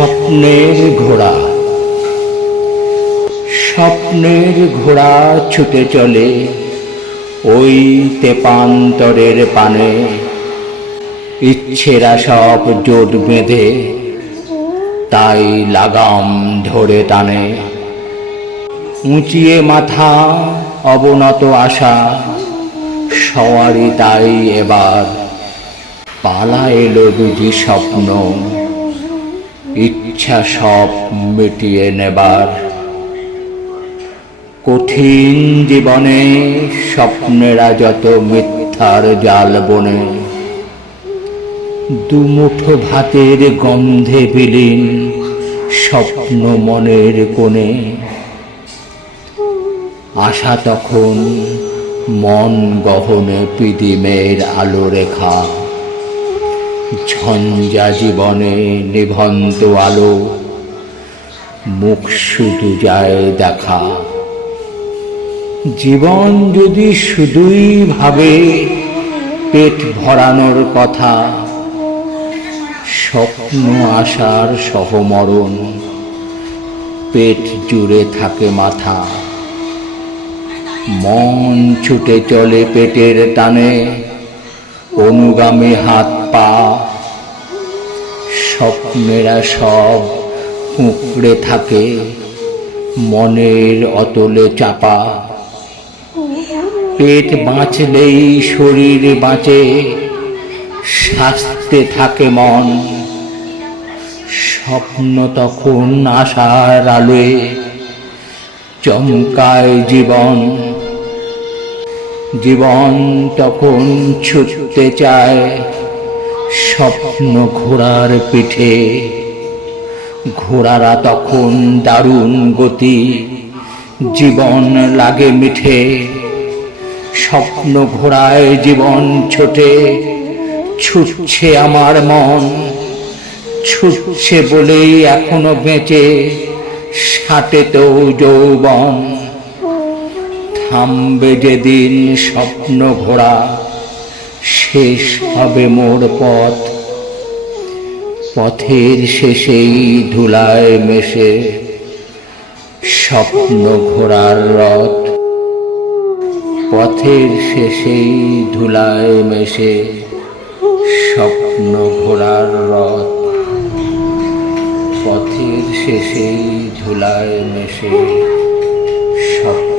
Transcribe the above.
স্বপ্নের ঘোড়া। স্বপ্নের ঘোড়া ছুটে চলে ওই তেপান্তরের পানে। ইচ্ছেরা সব জোট বেঁধে তাই লাগাম ধরে টানে। উঁচিয়ে মাথা, অবনত আশা সওয়ারি তাই এবার। পালা এলো বুঝি স্বপ্ন ইচ্ছা সব মিটিয়ে নেবার। কঠিন জীবনে স্বপ্নেরা যত মিথ্যার জাল বনে, দুমুঠো ভাতের গন্ধে বিলীন স্বপ্ন মনের কোণে। আশা তখন মন গহনে পিদিমের আলো রেখা ঝঞ্ঝা জীবনে নিভন্ত আলো, মুখ শুধু যায় দেখা। জীবন যদি শুধুই ভাবে, পেট ভরানোর কথা, স্বপ্ন আসার সহমরণ, পেট জুড়ে থাকে মাথা। মন ছুটে চলে পেটের টানে অনুগামী হাত পা, স্বপ্নেরা সব কুঁকড়ে থাকে, মনের অতলে চাপা। পেট বাঁচলেই শরীর বাঁচে স্বাস্থ্যে থাকে মন। স্বপ্ন তখন আশার আলোয় চমকায় জীবন। জীবন তখন ছুটতে চায় স্বপ্ন ঘোড়ার পিঠে। ঘোড়ারা তখন দারুণ গতি, জীবন লাগে মিঠে। স্বপ্ন ঘোড়ায় জীবন ছোটে, ছুটছে আমার মন, ছুটছে বলেই এখনও বেঁচে ষাটে তো যৌবন। থামবে যেদিন স্বপ্ন ঘোড়া, শেষ হবে মোর পথ। পথের শেষেই ধুলায় মেশে স্বপ্ন ঘোড়ার রথ। পথের শেষেই ধুলায় মেশে স্বপ্ন ঘোড়ার রথ। পথের শেষেই ধুলায় মেশে স্বপ্ন